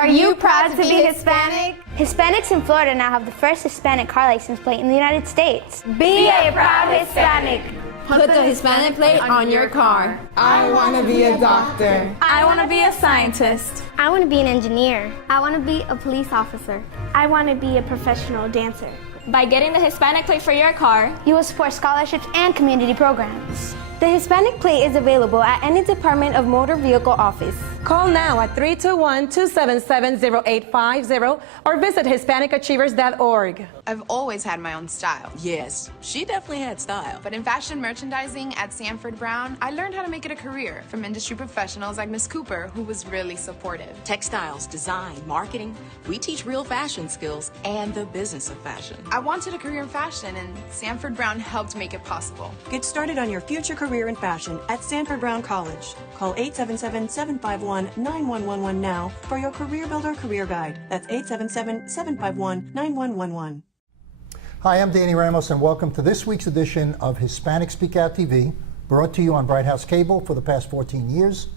Are you proud to be Hispanic? Hispanics in Florida now have the first Hispanic car license plate in the United States. Be a proud Hispanic. Put the Hispanic plate on your car. I want to be a doctor. I want to be a scientist. I want to be an engineer. I want to be a police officer. I want to be a professional dancer. By getting the Hispanic plate for your car, you will support scholarships and community programs. The Hispanic plate is available at any Department of Motor Vehicle office. Call now at 321-277-0850 or visit HispanicAchievers.org. I've always had my own style. Yes, she definitely had style. But in fashion merchandising at Sanford Brown, I learned how to make it a career from industry professionals like Miss Cooper, who was really supportive. Textiles, design, marketing, we teach real fashion skills and the business of fashion. I wanted a career in fashion, and Sanford Brown helped make it possible. Get started on your future career in fashion at Sanford Brown College. Call 877-751-9111 now for your Career Builder Career Guide. That's 877-751-9111. Hi, I'm Danny Ramos, and welcome to this week's edition of Hispanic SpeakOut TV, brought to you on Bright House Cable for the past 14 years.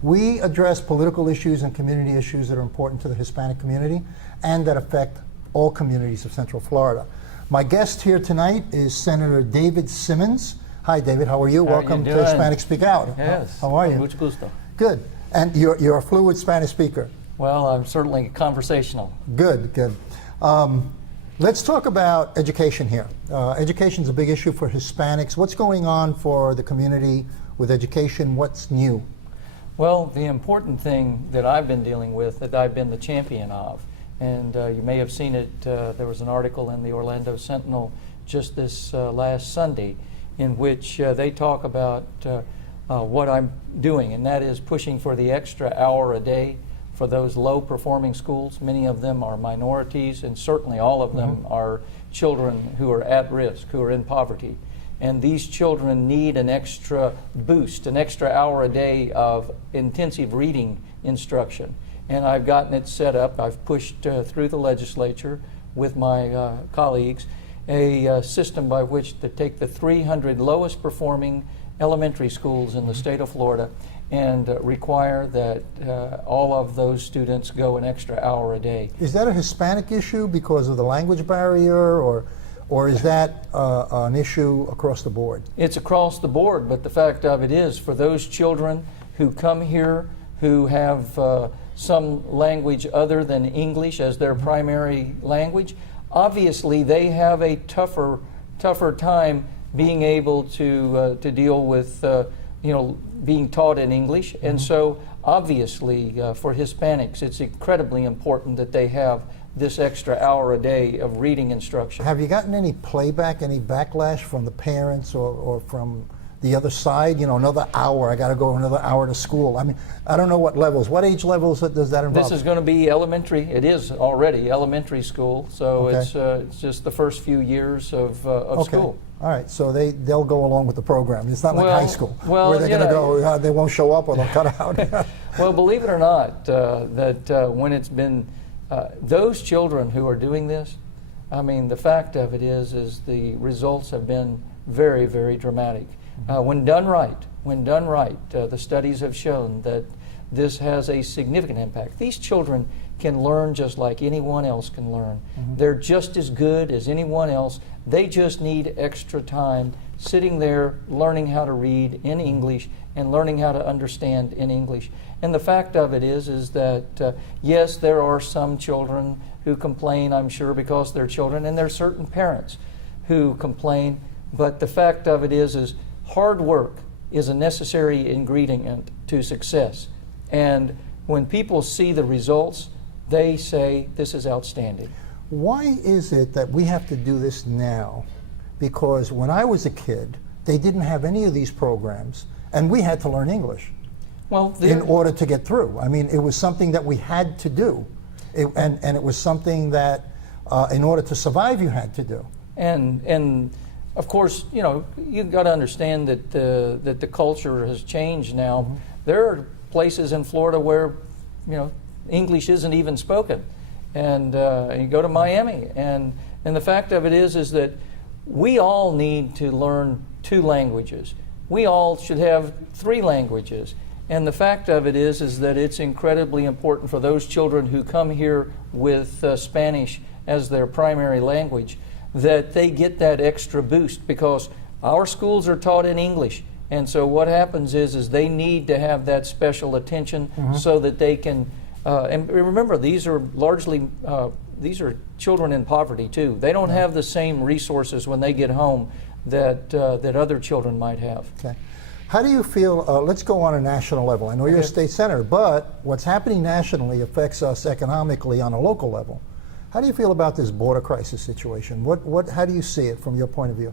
We address political issues and community issues that are important to the Hispanic community and that affect all communities of Central Florida. My guest here tonight is Senator David Simmons. Hi, David. How are you? Welcome to Hispanic Speak Out. Yes. How are you? Mucho gusto. Good. And you're a fluent Spanish speaker. Well, I'm certainly conversational. Good, good. Let's talk about education here. Education is a big issue for Hispanics. What's going on for the community with education? What's new? Well, the important thing that I've been dealing with, that I've been the champion of, and you may have seen it, there was an article in the Orlando Sentinel just this last Sunday in which they talk about what I'm doing, and that is pushing for the extra hour a day for those low-performing schools. Many of them are minorities, and certainly all of them are children who are at risk, who are in poverty. And these children need an extra boost, an extra hour a day of intensive reading instruction. And I've gotten it set up. I've pushed through the legislature with my colleagues a system by which to take the 300 lowest performing elementary schools in the state of Florida and require that all of those students go an extra hour a day. Is that a Hispanic issue because of the language barrier, or is that an issue across the board? It's across the board, but the fact of it is, for those children who come here who have some language other than English as their primary language, obviously they have a tougher time being able to deal with being taught in English. And so obviously for Hispanics it's incredibly important that they have this extra hour a day of reading instruction. Have you gotten any playback, any backlash from the parents or from the other side? You know, another hour, I got to go another hour to school. I mean, I don't know what levels. What age levels does that involve? This is going to be elementary. It is already elementary school, so okay. It's just the first few years of okay. school. All right, so they'll go along with the program. It's not like high school, where they're going to go, they won't show up or they'll cut out. Well, believe it or not, when it's been, those children who are doing this, I mean, the fact of it is the results have been very, very dramatic. When done right, the studies have shown that this has a significant impact. These children can learn just like anyone else can learn. They're just as good as anyone else. They just need extra time sitting there learning how to read in English and learning how to understand in English. And the fact of it is that yes, there are some children who complain, I'm sure, because they're children, and there are certain parents who complain, but the fact of it is hard work is a necessary ingredient to success. And when people see the results, they say, this is outstanding. Why is it that we have to do this now? Because when I was a kid, they didn't have any of these programs, and we had to learn English in order to get through. I mean, it was something that we had to do, and it was something that, in order to survive, you had to do. And of course, you know, you've got to understand that the culture has changed now. There are places in Florida where, you know, English isn't even spoken, and you go to Miami, and the fact of it is that we all need to learn 2 languages. We all should have 3 languages, And the fact of it is that it's incredibly important for those children who come here with Spanish as their primary language, that they get that extra boost, because our schools are taught in English. And so what happens is they need to have that special attention so that they can, and remember, these are largely, these are children in poverty too. They don't have the same resources when they get home that, that other children might have. Okay. How do you feel, let's go on a national level. I know you're a state senator, but what's happening nationally affects us economically on a local level. How do you feel about this border crisis situation? How do you see it from your point of view?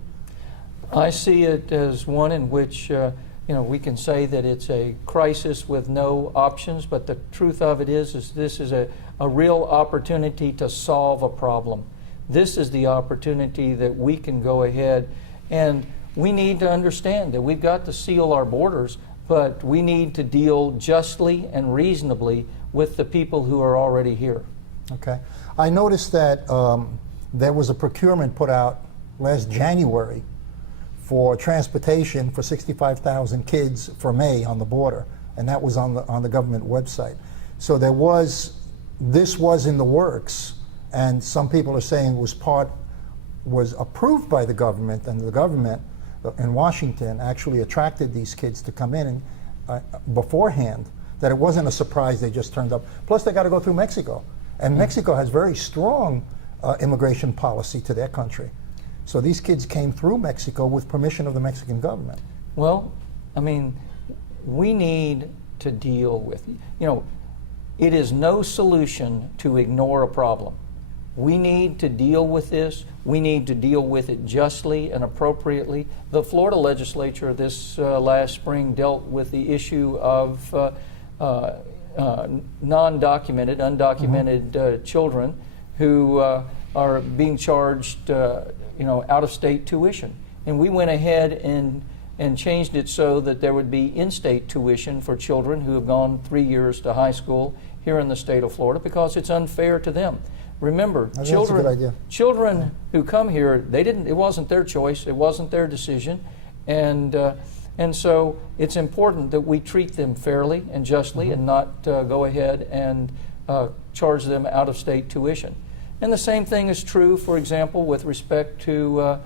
I see it as one in which you know, we can say that it's a crisis with no options, but the truth of it is this is a real opportunity to solve a problem. This is the opportunity that we can go ahead, and we need to understand that we've got to seal our borders, but we need to deal justly and reasonably with the people who are already here. Okay. I noticed that there was a procurement put out last January for transportation for 65,000 kids for May on the border, and that was on the government website. So this was in the works, and some people are saying was approved by the government, and the government in Washington actually attracted these kids to come in beforehand, that it wasn't a surprise they just turned up. Plus they got to go through Mexico, and Mexico has very strong immigration policy to their country. So these kids came through Mexico with permission of the Mexican government. Well, I mean, we need to deal with, you know, it is no solution to ignore a problem. We need to deal with this. We need to deal with it justly and appropriately. The Florida legislature this last spring dealt with the issue of undocumented children who are being charged you know, out-of-state tuition. And we went ahead and changed it so that there would be in-state tuition for children who have gone 3 years to high school here in the state of Florida, because it's unfair to them. Remember, children who come here, it wasn't their choice, it wasn't their decision, and so it's important that we treat them fairly and justly and not go ahead and charge them out-of-state tuition. And the same thing is true, for example, with respect to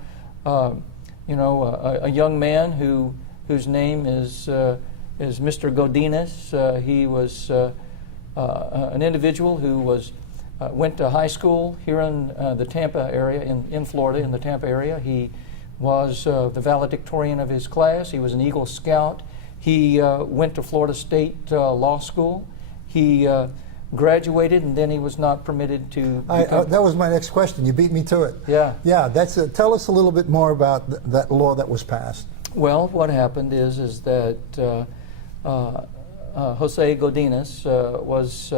you know, a young man whose name is Mr. Godinez. He was an individual who went to high school here in the Tampa area, in Florida, in the Tampa area. He was the valedictorian of his class. He was an Eagle Scout. He went to Florida State Law School. He graduated, and then he was not permitted to that was my next question. You beat me to it. Yeah. Yeah, tell us a little bit more about that law that was passed. Well, what happened is that Jose Godinez was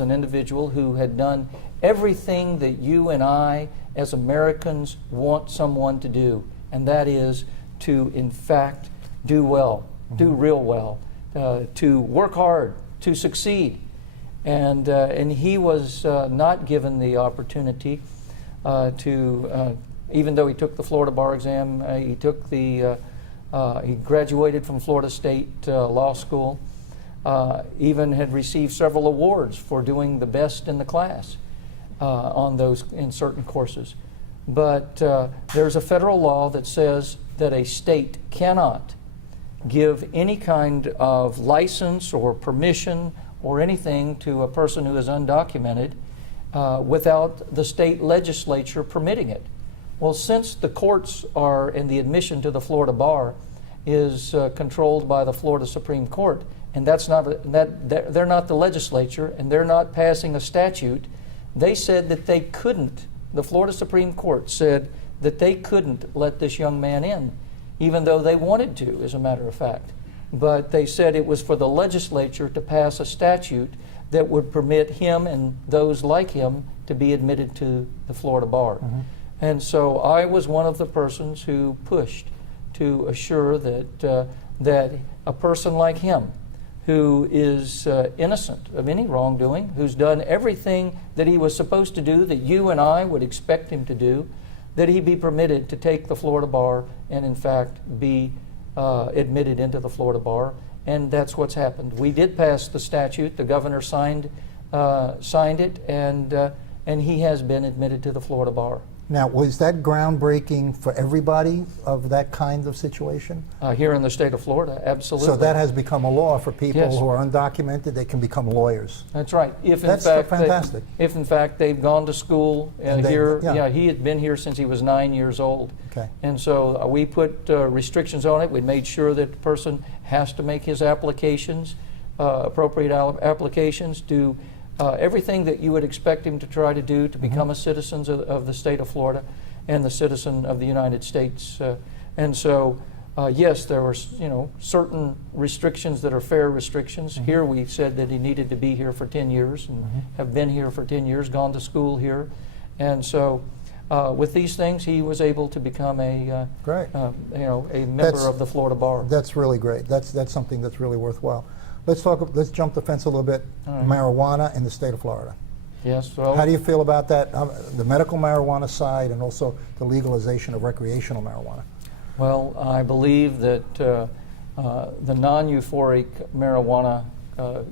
an individual who had done everything that you and I as Americans want someone to do, and that is to, in fact, do well, do real well, to work hard, to succeed. And he was not given the opportunity to, even though he took the Florida bar exam, he graduated from Florida State Law School, even had received several awards for doing the best in the class in certain courses. But there's a federal law that says that a state cannot give any kind of license or permission or anything to a person who is undocumented without the state legislature permitting it. Well, since the courts are, and the admission to the Florida bar is controlled by the Florida Supreme Court, and they're not the legislature, and they're not passing a statute, they said that they couldn't, the Florida Supreme Court said that they couldn't let this young man in, even though they wanted to, as a matter of fact. But they said it was for the legislature to pass a statute that would permit him and those like him to be admitted to the Florida bar. And so I was one of the persons who pushed to assure that, that a person like him, who is innocent of any wrongdoing, who's done everything that he was supposed to do, that you and I would expect him to do, that he be permitted to take the Florida bar and in fact be admitted into the Florida bar, and that's what's happened. We did pass the statute. The governor signed it, and he has been admitted to the Florida bar. Now, was that groundbreaking for everybody of that kind of situation? Here in the state of Florida, absolutely. So that has become a law for people Yes. who are undocumented. They can become lawyers. That's right. That's fantastic. If in fact they've gone to school And here, yeah. he had been here since he was 9 years old. Okay. And so we put restrictions on it. We made sure that the person has to make his applications, appropriate applications, do everything that you would expect him to try to do to become a citizen of the state of Florida and the citizen of the United States. And so, yes, there were certain restrictions that are fair restrictions. Here we said that he needed to be here for 10 years and have been here for 10 years, gone to school here. And so with these things, he was able to become a Great. A member of the Florida bar. That's really great. That's something that's really worthwhile. Let's jump the fence a little bit. right. Marijuana in the state of Florida. Yes. Well, How do you feel about that? The medical marijuana side and also the legalization of recreational marijuana. Well, I believe that the non-euphoric marijuana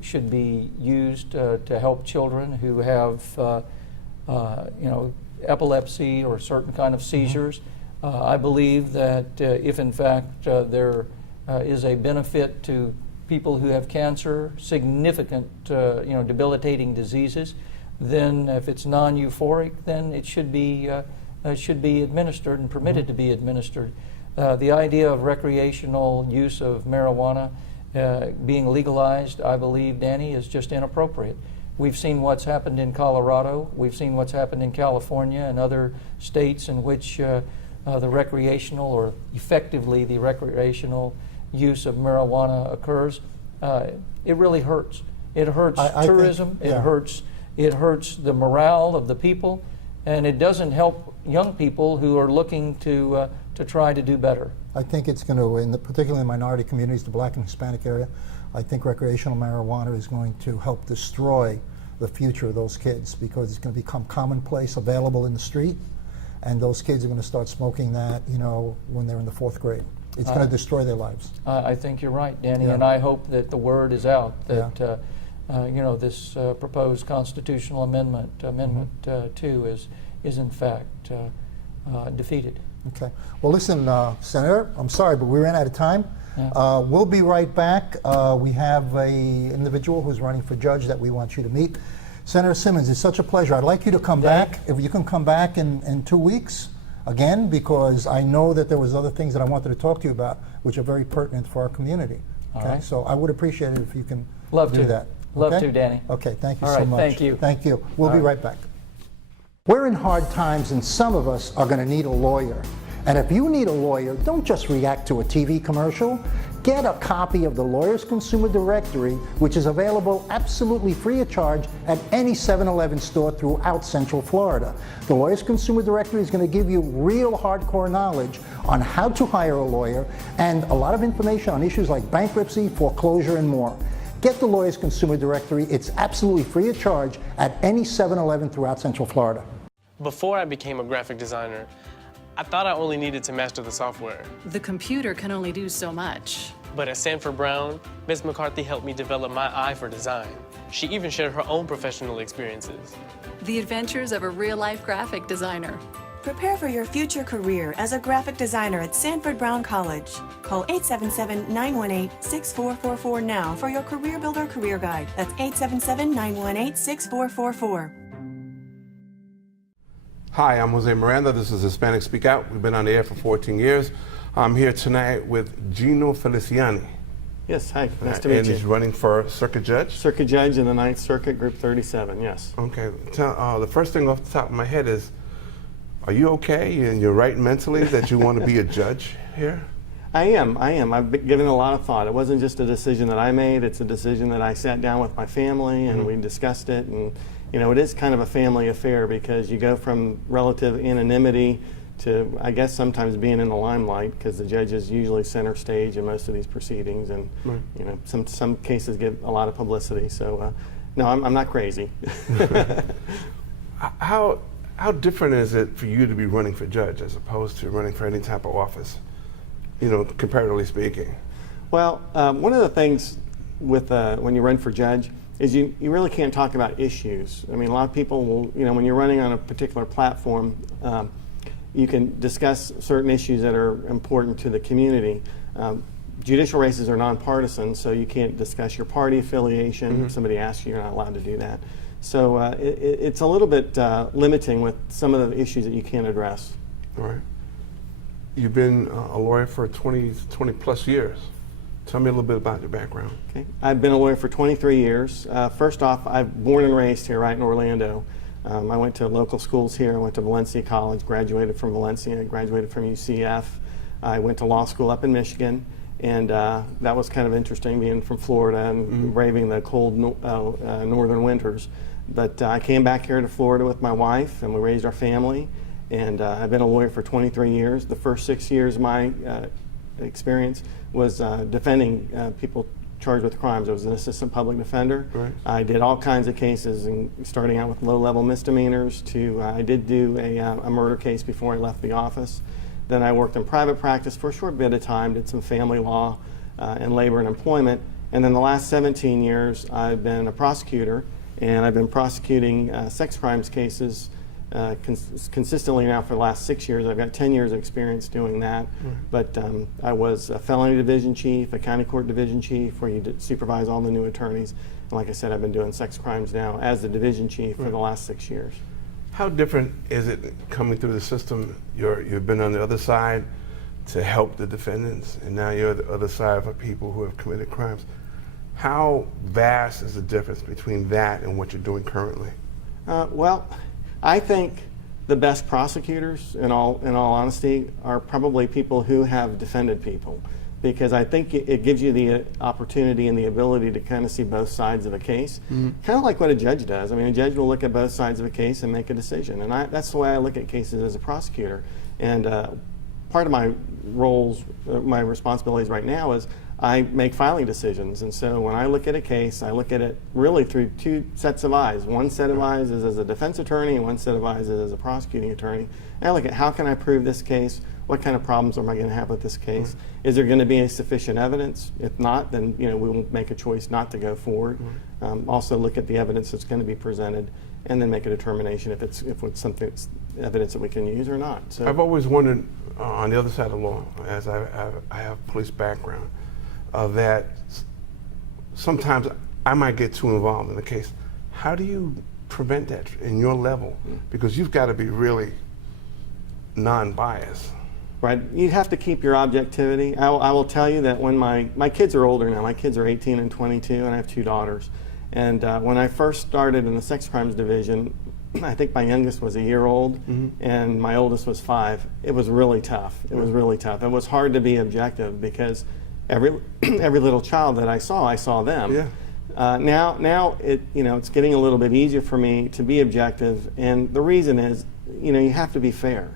should be used to help children who have, epilepsy or certain kind of seizures. I believe that if in fact there is a benefit to people who have cancer, significant, debilitating diseases, then if it's non-euphoric, then it should be administered and permitted to be administered. The idea of recreational use of marijuana being legalized, I believe, Danny, is just inappropriate. We've seen what's happened in Colorado. We've seen what's happened in California and other states in which the recreational, or effectively the recreational use of marijuana occurs. It really hurts. It hurts tourism. Think, yeah. It hurts the morale of the people, and it doesn't help young people who are looking to try to do better. I think it's going to, particularly in minority communities, the Black and Hispanic area, I think recreational marijuana is going to help destroy the future of those kids, because it's going to become commonplace, available in the street, and those kids are going to start smoking that, when they're in the 4th grade. It's going to destroy their lives. I think you're right, Danny, Yeah. and I hope that the word is out that this proposed constitutional amendment 2 is in fact defeated. Okay. Well, listen, Senator, I'm sorry, but we ran out of time. Yeah. We'll be right back. We have an individual who's running for judge that we want you to meet. Senator Simmons, it's such a pleasure. I'd like you to come back. If you can come back in 2 weeks again, because I know that there was other things that I wanted to talk to you about, which are very pertinent for our community. Okay. All right. So I would appreciate it if you can Love do to. that. Love Okay? to, Danny. Okay. Thank you All so right, much. thank you. Thank you. We'll All be right. right back. We're in hard times, and some of us are going to need a lawyer. And if you need a lawyer, don't just react to a TV commercial. Get a copy of the Lawyers Consumer Directory, which is available absolutely free of charge at any 7-Eleven store throughout Central Florida. The Lawyers Consumer Directory is going to give you real hardcore knowledge on how to hire a lawyer and a lot of information on issues like bankruptcy, foreclosure, and more. Get the Lawyers Consumer Directory. It's absolutely free of charge at any 7-Eleven throughout Central Florida. Before I became a graphic designer, I thought I only needed to master the software. The computer can only do so much. But at Sanford Brown, Ms. McCarthy helped me develop my eye for design. She even shared her own professional experiences. The adventures of a real-life graphic designer. Prepare for your future career as a graphic designer at Sanford Brown College. Call 877-918-6444 now for your Career Builder Career Guide. That's 877-918-6444. Hi, I'm Jose Miranda. This is Hispanic Speak Out. We've been on the air for 14 years. I'm here tonight with Gino Feliciani. Yes, hi. Nice to meet you. And he's running for circuit judge? Circuit judge in the 9th Circuit, Group 37, yes. Okay. The first thing off the top of my head is, are you okay and you're right mentally that you want to be a judge here? I am. I've been given a lot of thought. It wasn't just a decision that I made. It's a decision that I sat down with my family and we discussed it. And it is kind of a family affair, because you go from relative anonymity to, I guess, sometimes being in the limelight, because the judge is usually center stage in most of these proceedings, and some cases get a lot of publicity. So, no, I'm not crazy. How different is it for you to be running for judge as opposed to running for any type of office? you know, comparatively speaking? Well, one of the things with when you run for judge is you really can't talk about issues. I mean, a lot of people will, you know, when you're running on a particular platform, you can discuss certain issues that are important to the community. Judicial races are nonpartisan, so you can't discuss your party affiliation. If somebody asks you, you're not allowed to do that. So it's a little bit limiting with some of the issues that you can't address. All right. You've been a lawyer for 20 plus years. Tell me a little bit about your background. Okay. I've been a lawyer for 23 years. First off, I'm born and raised here right in Orlando. I went to local schools here. I went to Valencia College, graduated from Valencia, graduated from UCF. I went to law school up in Michigan, and that was kind of interesting being from Florida and braving the cold northern winters. But I came back here to Florida with my wife, and we raised our family. And I've been a lawyer for 23 years. The first 6 years of my experience was defending people charged with crimes. I was an assistant public defender. Right. I did all kinds of cases, and starting out with low-level misdemeanors to I did do a murder case before I left the office. Then I worked in private practice for a short bit of time, did some family law and labor and employment. And then the last 17 years, I've been a prosecutor, and I've been prosecuting sex crimes cases consistently now for the last 6 years. I've got 10 years of experience doing that. But I was a felony division chief, a county court division chief, where you supervise all the new attorneys. And like I said, I've been doing sex crimes now as the division chief for the last 6 years. How different is it coming through the system? You've been on the other side to help the defendants, and now you're the other side for people who have committed crimes. How vast is the difference between that and what you're doing currently? Well, I think the best prosecutors, in all honesty, are probably people who have defended people, because I think it gives you the opportunity and the ability to kind of see both sides of a case, kind of like what a judge does. I mean, a judge will look at both sides of a case and make a decision, and that's the way I look at cases as a prosecutor. And part of my roles, my responsibilities right now is I make filing decisions, and so when I look at a case, I look at it really through two sets of eyes. One set of eyes is as a defense attorney, and one set of eyes is as a prosecuting attorney. And I look at how can I prove this case, what kind of problems am I going to have with this case? Is there going to be sufficient evidence? If not, then we will make a choice not to go forward. Also look at the evidence that's going to be presented, and then make a determination if it's something evidence that we can use or not. So I've always wondered on the other side of the law, as I have police background, that sometimes I might get too involved in the case. How do you prevent that in your level? Because you've got to be really non-biased. Right, you have to keep your objectivity. I will tell you that when my kids are older now, my kids are 18 and 22, and I have 2 daughters. And when I first started in the sex crimes division, I think my youngest was a year old, and my oldest was 5. It was really tough. It was really tough. It was hard to be objective because every little child that I saw them. Yeah. Now it's getting a little bit easier for me to be objective, and the reason is you have to be fair.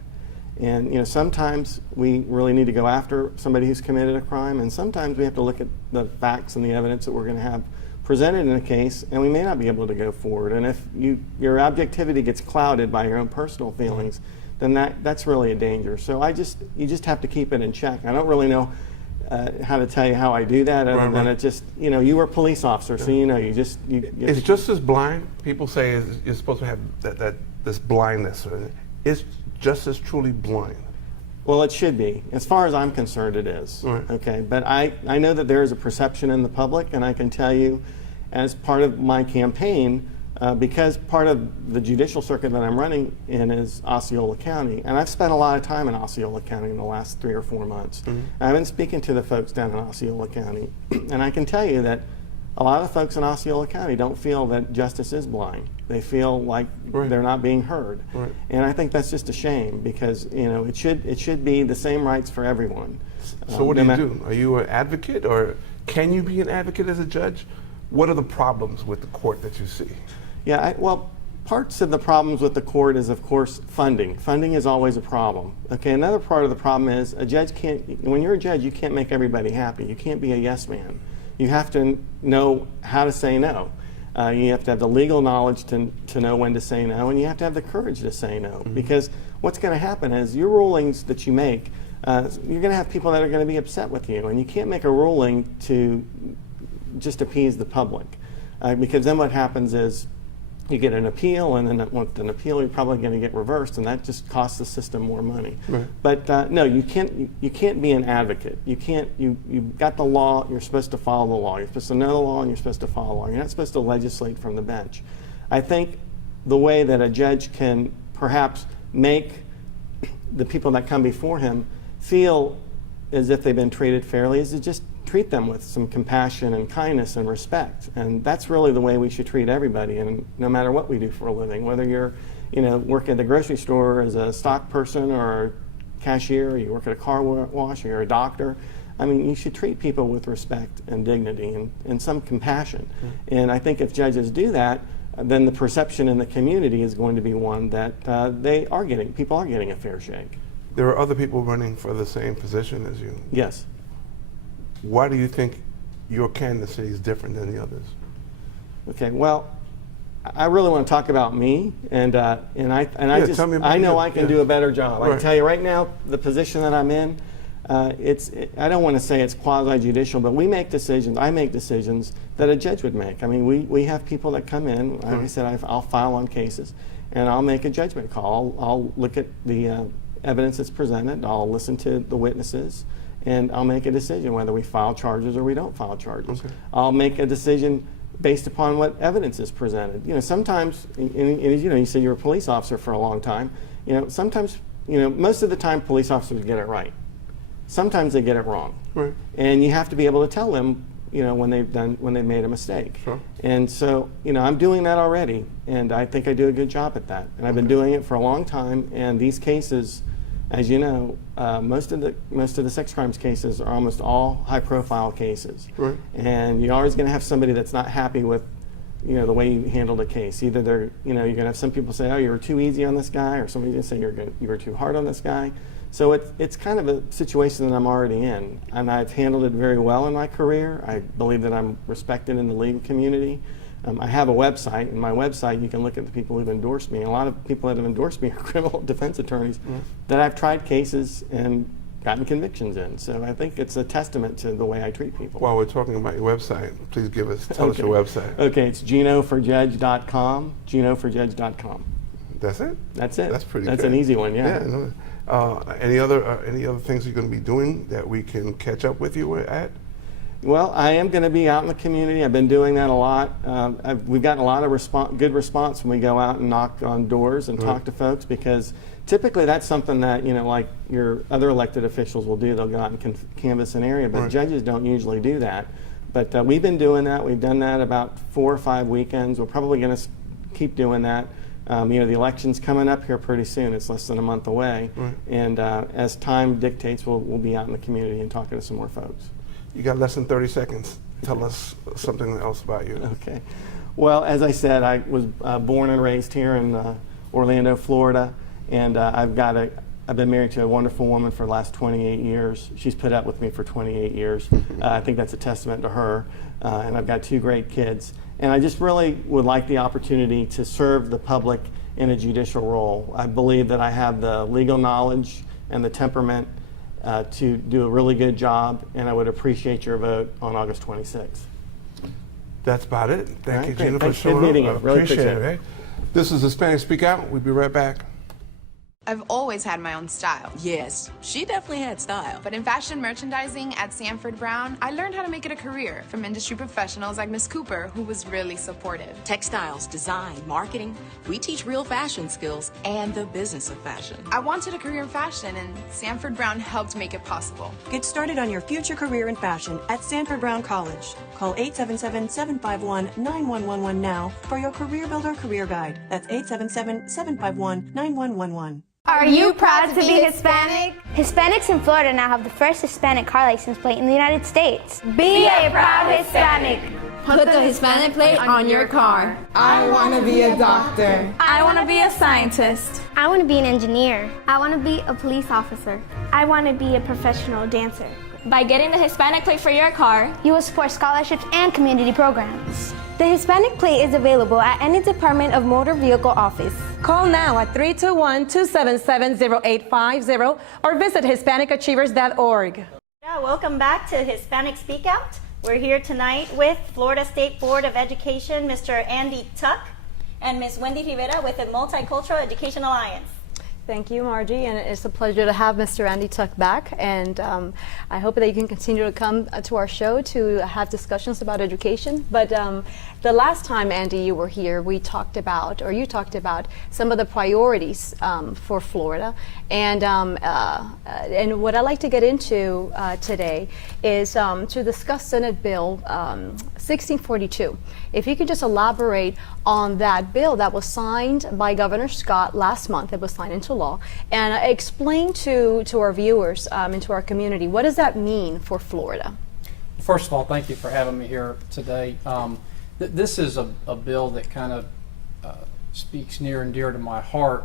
And sometimes we really need to go after somebody who's committed a crime, and sometimes we have to look at the facts and the evidence that we're going to have presented in a case, and we may not be able to go forward. And if your objectivity gets clouded by your own personal feelings, then that's really a danger. So you just have to keep it in check. I don't really know how to tell you how I do that, other than it just you were a police officer, so It's just as blind. People say you're supposed to have this blindness. It's just as truly blind. Well, it should be. As far as I'm concerned, it is. Right. Okay, but I know that there is a perception in the public, and I can tell you, as part of my campaign, because part of the judicial circuit that I'm running in is Osceola County, and I've spent a lot of time in Osceola County in the last 3 or 4 months. I've been speaking to the folks down in Osceola County, and I can tell you that a lot of folks in Osceola County don't feel that justice is blind. They feel like they're not being heard. Right. And I think that's just a shame, because it should be the same rights for everyone. So what do you do? Are you an advocate, or can you be an advocate as a judge? What are the problems with the court that you see? Yeah, well, parts of the problems with the court is, of course, funding. Funding is always a problem. Okay, another part of the problem is a judge when you're a judge, you can't make everybody happy. You can't be a yes man. You have to know how to say no. You have to have the legal knowledge to know when to say no, and you have to have the courage to say no. Because what's going to happen is your rulings that you make, you're going to have people that are going to be upset with you, and you can't make a ruling to just appease the public, because then what happens is you get an appeal, and then with an appeal, you're probably going to get reversed, and that just costs the system more money. Right. But no, you can't be an advocate. You've got the law. You're supposed to follow the law. You're supposed to know the law, and you're supposed to follow the law. You're not supposed to legislate from the bench. I think the way that a judge can perhaps make the people that come before him feel as if they've been treated fairly is to just treat them with some compassion and kindness and respect. And that's really the way we should treat everybody, and no matter what we do for a living, whether you're, work at the grocery store as a stock person or a cashier, or you work at a car wash, or you're a doctor. I mean, you should treat people with respect and dignity and some compassion. And I think if judges do that, then the perception in the community is going to be one that people are getting a fair shake. There are other people running for the same position as you. Yes. Why do you think your candidacy is different than the others? Okay, well, I really want to talk about me, and I know I can do a better job. I can tell you right now, the position that I'm in, I don't want to say it's quasi-judicial, but we make decisions. I make decisions that a judge would make. I mean, we have people that come in. Like I said, I'll file on cases, and I'll make a judgment call. I'll look at the evidence that's presented. I'll listen to the witnesses, and I'll make a decision whether we file charges or we don't file charges. Okay. I'll make a decision based upon what evidence is presented. Sometimes, and you said you're a police officer for a long time. Sometimes, most of the time, police officers get it right. Sometimes they get it wrong, right. And you have to be able to tell them, when they've made a mistake. Sure. And so, I'm doing that already, and I think I do a good job at that. And I've been doing it for a long time. And these cases, as you know, most of the sex crimes cases are almost all high-profile cases. Right. And you're always going to have somebody that's not happy with, the way you handled a case. Either they're, you're going to have some people say, "Oh, you were too easy on this guy," or somebody's going to say you were too hard on this guy. So it's kind of a situation that I'm already in, and I've handled it very well in my career. I believe that I'm respected in the legal community. I have a website, and my website, you can look at the people who've endorsed me. A lot of people that have endorsed me are criminal defense attorneys that I've tried cases and gotten convictions in. So I think it's a testament to the way I treat people. While we're talking about your website, please tell us your website. Okay, it's GinoForJudge.com, GinoForJudge.com. That's it? That's it. That's pretty That's good. an easy one, yeah. Any other things you're going to be doing that we can catch up with you at? Well, I am going to be out in the community. I've been doing that a lot. We've gotten a lot of good response when we go out and knock on doors and talk to folks, because typically that's something that, like your other elected officials will do. They'll go out and canvass an area, but judges don't usually do that. But we've been doing that. We've done that about 4 or 5 weekends. We're probably going to keep doing that. The election's coming up here pretty soon. It's less than a month away. And as time dictates, we'll be out in the community and talking to some more folks. You got less than 30 seconds. Tell us something else about you. Okay. Well, as I said, I was born and raised here in Orlando, Florida, and I've been married to a wonderful woman for the last 28 years. She's put up with me for 28 years. I think that's a testament to her. And I've got 2 great kids. And I just really would like the opportunity to serve the public in a judicial role. I believe that I have the legal knowledge and the temperament to do a really good job, and I would appreciate your vote on August 26th. That's about it. Thank you, Gina, for Thanks. showing Good meeting up. you. Really Appreciate it. Right? This is Hispanic Speak Out. We'll be right back. I've always had my own style. Yes, she definitely had style. But in fashion merchandising at Sanford Brown, I learned how to make it a career from industry professionals like Miss Cooper, who was really supportive. Textiles, design, marketing, we teach real fashion skills and the business of fashion. I wanted a career in fashion, and Sanford Brown helped make it possible. Get started on your future career in fashion at Sanford Brown College. Call 877-751-9111 now for your Career Builder Career Guide. That's 877-751-9111. Are you proud to be Hispanic? Hispanics in Florida now have the first Hispanic car license plate in the United States. Be a proud Hispanic. Put the Hispanic plate on your car. I want to be a doctor. I want to be a scientist. I want to be an engineer. I want to be a police officer. I want to be a professional dancer. By getting the Hispanic plate for your car, you will support scholarships and community programs. The Hispanic plate is available at any Department of Motor Vehicle office. Call now at 321-277-0850 or visit HispanicAchievers.org. Welcome back to Hispanic SpeakOut. We're here tonight with Florida State Board of Education, Mr. Andy Tuck, and Ms. Wendy Rivera with the Multicultural Education Alliance. Thank you, Margie, and it's a pleasure to have Mr. Andy Tuck back, and I hope that you can continue to come to our show to have discussions about education. But the last time, Andy, you were here, you talked about some of the priorities for Florida, and what I'd like to get into today is to discuss Senate Bill 1642. If you could just elaborate on that bill that was signed by Governor Scott last month. It was signed into law, and explain to our viewers and to our community, what does that mean for Florida? First of all, thank you for having me here today. This is a bill that kind of speaks near and dear to my heart,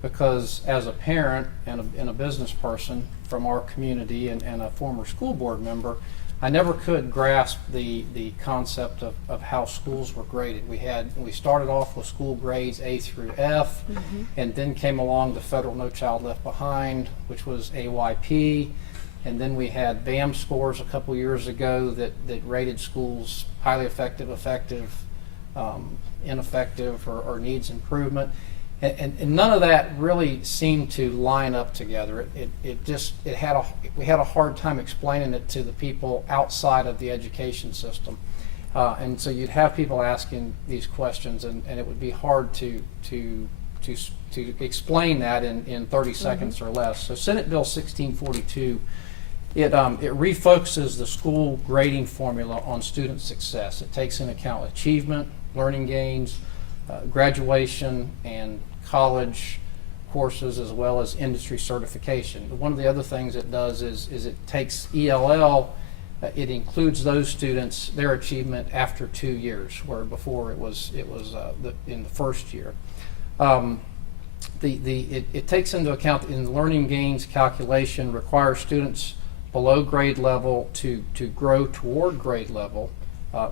because as a parent and a business person from our community and a former school board member, I never could grasp the concept of how schools were graded. We started off with school grades A through F, and then came along the federal No Child Left Behind, which was AYP, and then we had BAM scores a couple years ago that rated schools highly effective, ineffective, or needs improvement. And none of that really seemed to line up together. We had a hard time explaining it to the people outside of the education system, and so you'd have people asking these questions, and it would be hard to explain that in 30 seconds or less. So Senate Bill 1642, it refocuses the school grading formula on student success. It takes into account achievement, learning gains, graduation, and college courses, as well as industry certification. One of the other things it does is it takes ELL, it includes those students, their achievement after 2 years, where before it was in the first year. It takes into account in the learning gains calculation, requires students below grade level to grow toward grade level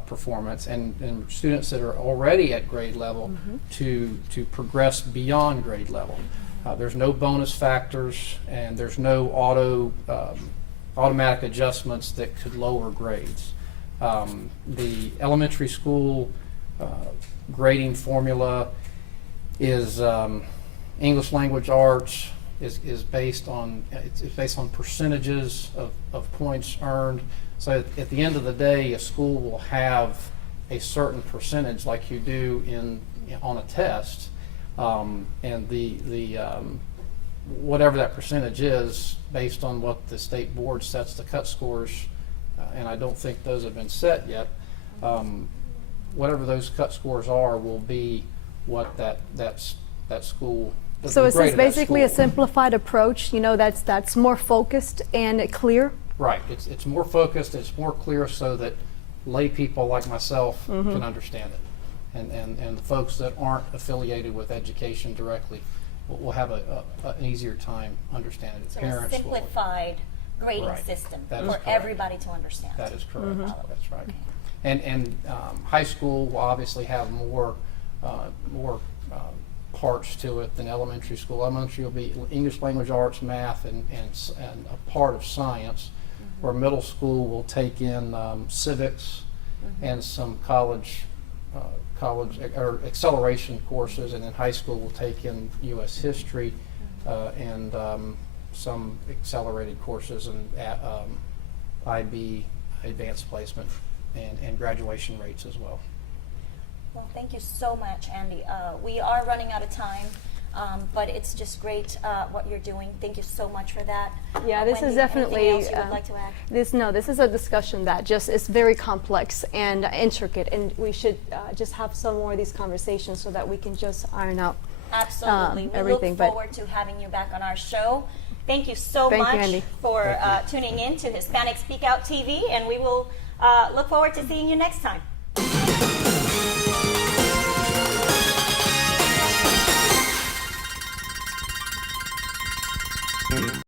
performance, and students that are already at grade level to progress beyond grade level. There's no bonus factors, and there's no automatic adjustments that could lower grades. The elementary school grading formula is English language arts is based on percentages of points earned. So at the end of the day, a school will have a certain percentage, like you do on a test, and whatever that percentage is, based on what the state board sets the cut scores, and I don't think those have been set yet. Whatever those cut scores are will be what that school. So is this basically a simplified approach? That's more focused and clear. Right. It's more focused. It's more clear, so that lay people like myself can understand it, and the folks that aren't affiliated with education directly will have an easier time understing it. So Parents a simplified grading system for everybody to understand. That is correct. That's right. Okay. And high school will obviously have more parts to it than elementary school. Elementary will be English language arts, math, and a part of science, where middle school will take in civics and some college or acceleration courses, and then high school will take in U.S. history and some accelerated courses and IB, advanced placement, and graduation rates as well. Well, thank you so much, Andy. We are running out of time, but it's just great what you're doing. Thank you so much for that. Yeah, this Wendy, is definitely. Anything else you would like to add? This is a discussion that just is very complex and intricate, and we should just have some more of these conversations so that we can just iron out Absolutely. We everything. look forward to having you back on our show. Thank you so Thank much you, Andy. for tuning in to Hispanic SpeakOut TV, and we will look forward to seeing you next time.